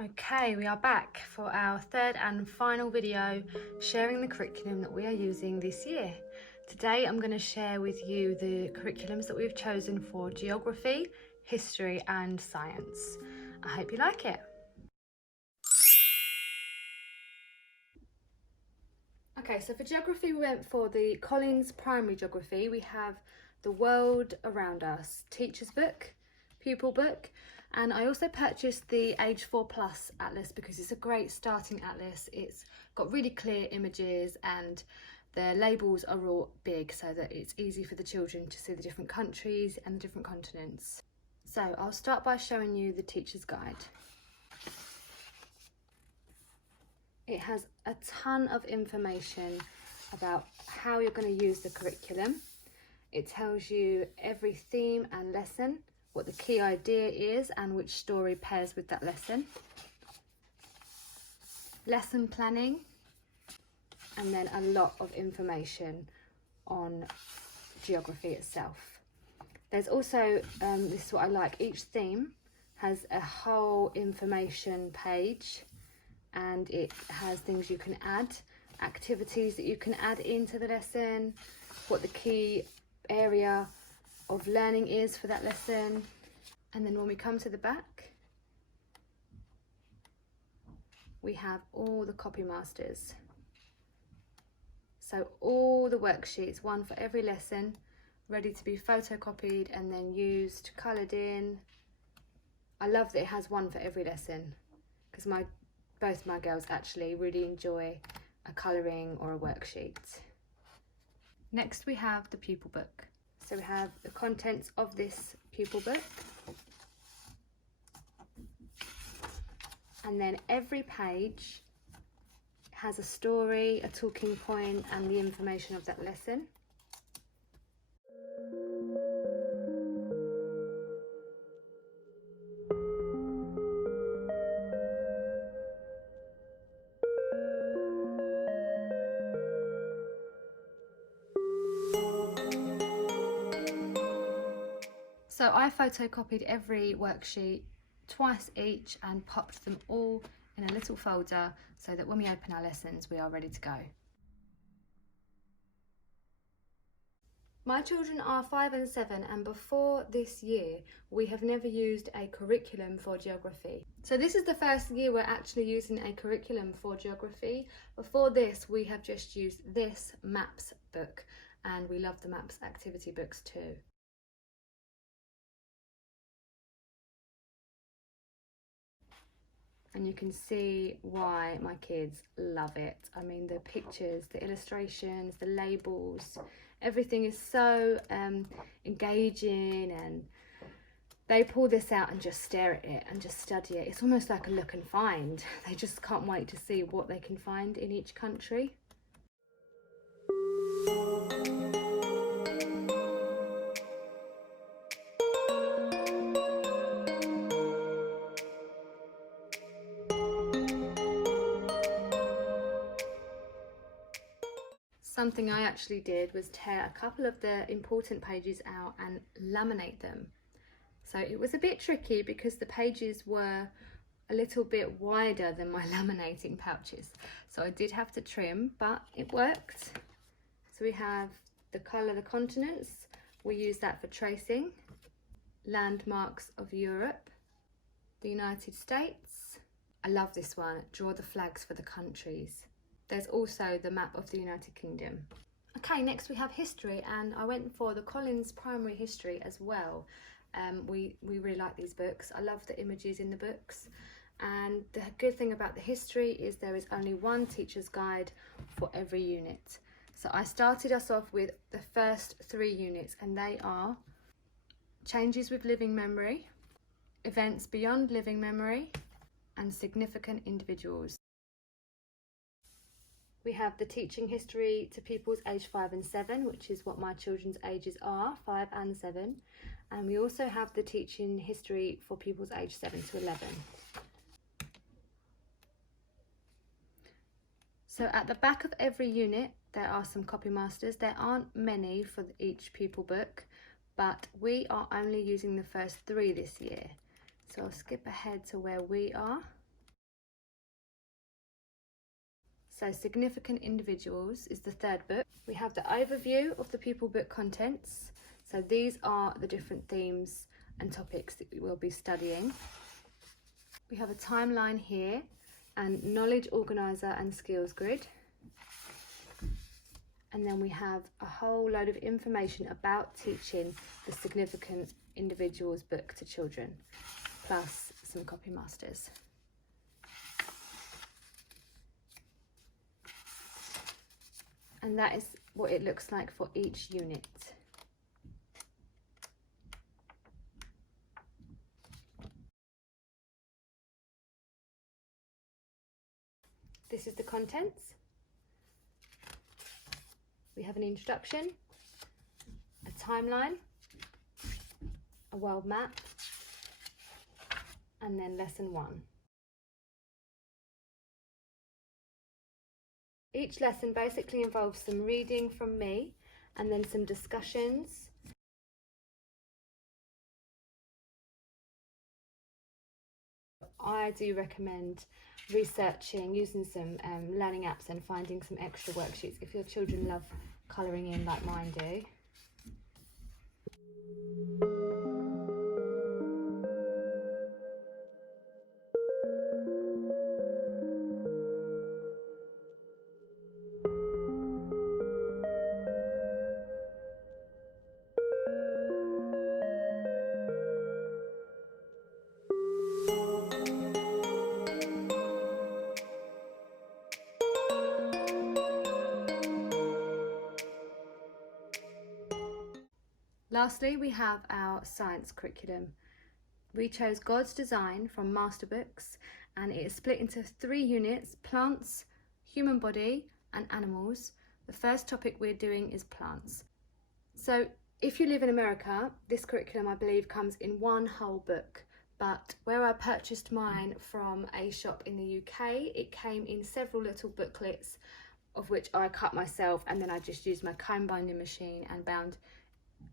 Okay, we are back for our third and final video sharing the curriculum that we are using this year. Today I'm going to share with you the curriculums that we've chosen for geography, history and science. I hope you like it. Okay, so for geography we went for the Collins Primary Geography. We have The World Around Us teacher's book, pupil book, and I also purchased the Age 4+ atlas because it's a great starting atlas. It's got really clear images and the labels are all big so that it's easy for the children to see the different countries and the different continents. So I'll start by showing you the teacher's guide. It has a ton of information about how you're going to use the curriculum. It tells you every theme and lesson, what the key idea is and which story pairs with that lesson. Lesson planning, and then a lot of information on geography itself. There's also, this is what I like, each theme has a whole information page and it has things you can add, activities that you can add into the lesson, what the key area of learning is for that lesson. And then when we come to the back, we have all the copy masters. So all the worksheets, one for every lesson, ready to be photocopied and then used, coloured in. I love that it has one for every lesson because both my girls actually really enjoy a colouring or a worksheet. Next we have the pupil book. So we have the contents of this pupil book. And then every page has a story, a talking point and the information of that lesson. So I photocopied every worksheet twice each and popped them all in a little folder so that when we open our lessons we are ready to go. My children are 5 and 7 and before this year we have never used a curriculum for geography. So this is the first year we're actually using a curriculum for geography. Before this we have just used this maps book and we love the maps activity books too. And you can see why my kids love it. I mean, the pictures, the illustrations, the labels, everything is so engaging, and they pull this out and just stare at it and just study it. It's almost like a look and find. They just can't wait to see what they can find in each country. Something I actually did was tear a couple of the important pages out and laminate them. So it was a bit tricky because the pages were a little bit wider than my laminating pouches. So I did have to trim, but it worked. So we have the colour, the continents. We use that for tracing. Landmarks of Europe, the United States. I love this one, draw the flags for the countries. There's also the map of the United Kingdom. Okay, next we have history, and I went for the Collins Primary History as well. We really like these books. I love the images in the books. And the good thing about the history is there is only one teacher's guide for every unit. So I started us off with the first 3 units, and they are changes with living memory, events beyond living memory, and significant individuals. We have the teaching history to pupils aged 5 and 7, which is what my children's ages are, 5 and 7. And we also have the teaching history for pupils aged 7 to 11. So at the back of every unit, there are some copy masters. There aren't many for each pupil book, but we are only using the first 3 this year. So I'll skip ahead to where we are. So Significant Individuals is the third book. We have the overview of the pupil book contents. So these are the different themes and topics that we will be studying. We have a timeline here and knowledge organizer and skills grid. And then we have a whole load of information about teaching the Significant Individuals book to children, plus some copy masters. And that is what it looks like for each unit. This is the contents. We have an introduction, a timeline, a world map, and then lesson 1. Each lesson basically involves some reading from me and then some discussions. I do recommend researching, using some learning apps and finding some extra worksheets if your children love colouring in like mine do. Lastly, we have our science curriculum. We chose God's Design from Master Books, and it is split into 3 units: plants, human body and animals. The first topic we're doing is plants. So if you live in America, this curriculum I believe comes in one whole book, but where I purchased mine from a shop in the UK, it came in several little booklets, of which I cut myself, and then I just used my comb binding machine and bound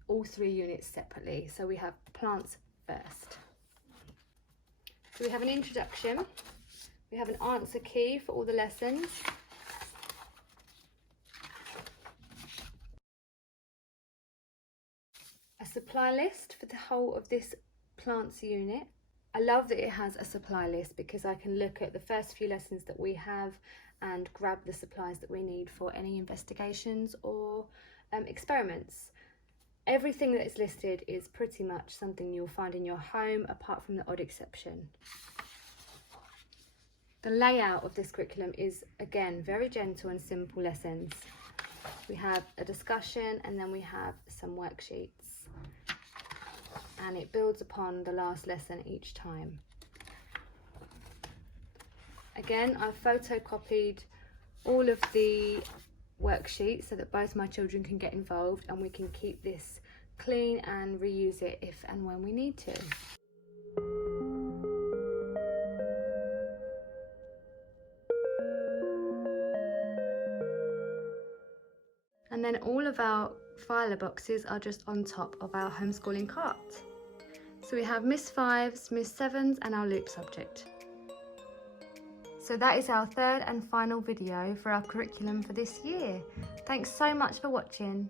all 3 units separately. So we have plants first. So we have an introduction, we have an answer key for all the lessons, a supply list for the whole of this plants unit. I love that it has a supply list because I can look at the first few lessons that we have and grab the supplies that we need for any investigations or experiments. Everything that is listed is pretty much something you'll find in your home, apart from the odd exception. The layout of this curriculum is, again, very gentle and simple lessons. We have a discussion and then we have some worksheets. And it builds upon the last lesson each time. Again, I've photocopied all of the worksheets so that both my children can get involved and we can keep this clean and reuse it if and when we need to. And then all of our filer boxes are just on top of our homeschooling cart. So we have Miss 5s, Miss 7s and our loop subject. So that is our third and final video for our curriculum for this year. Thanks so much for watching.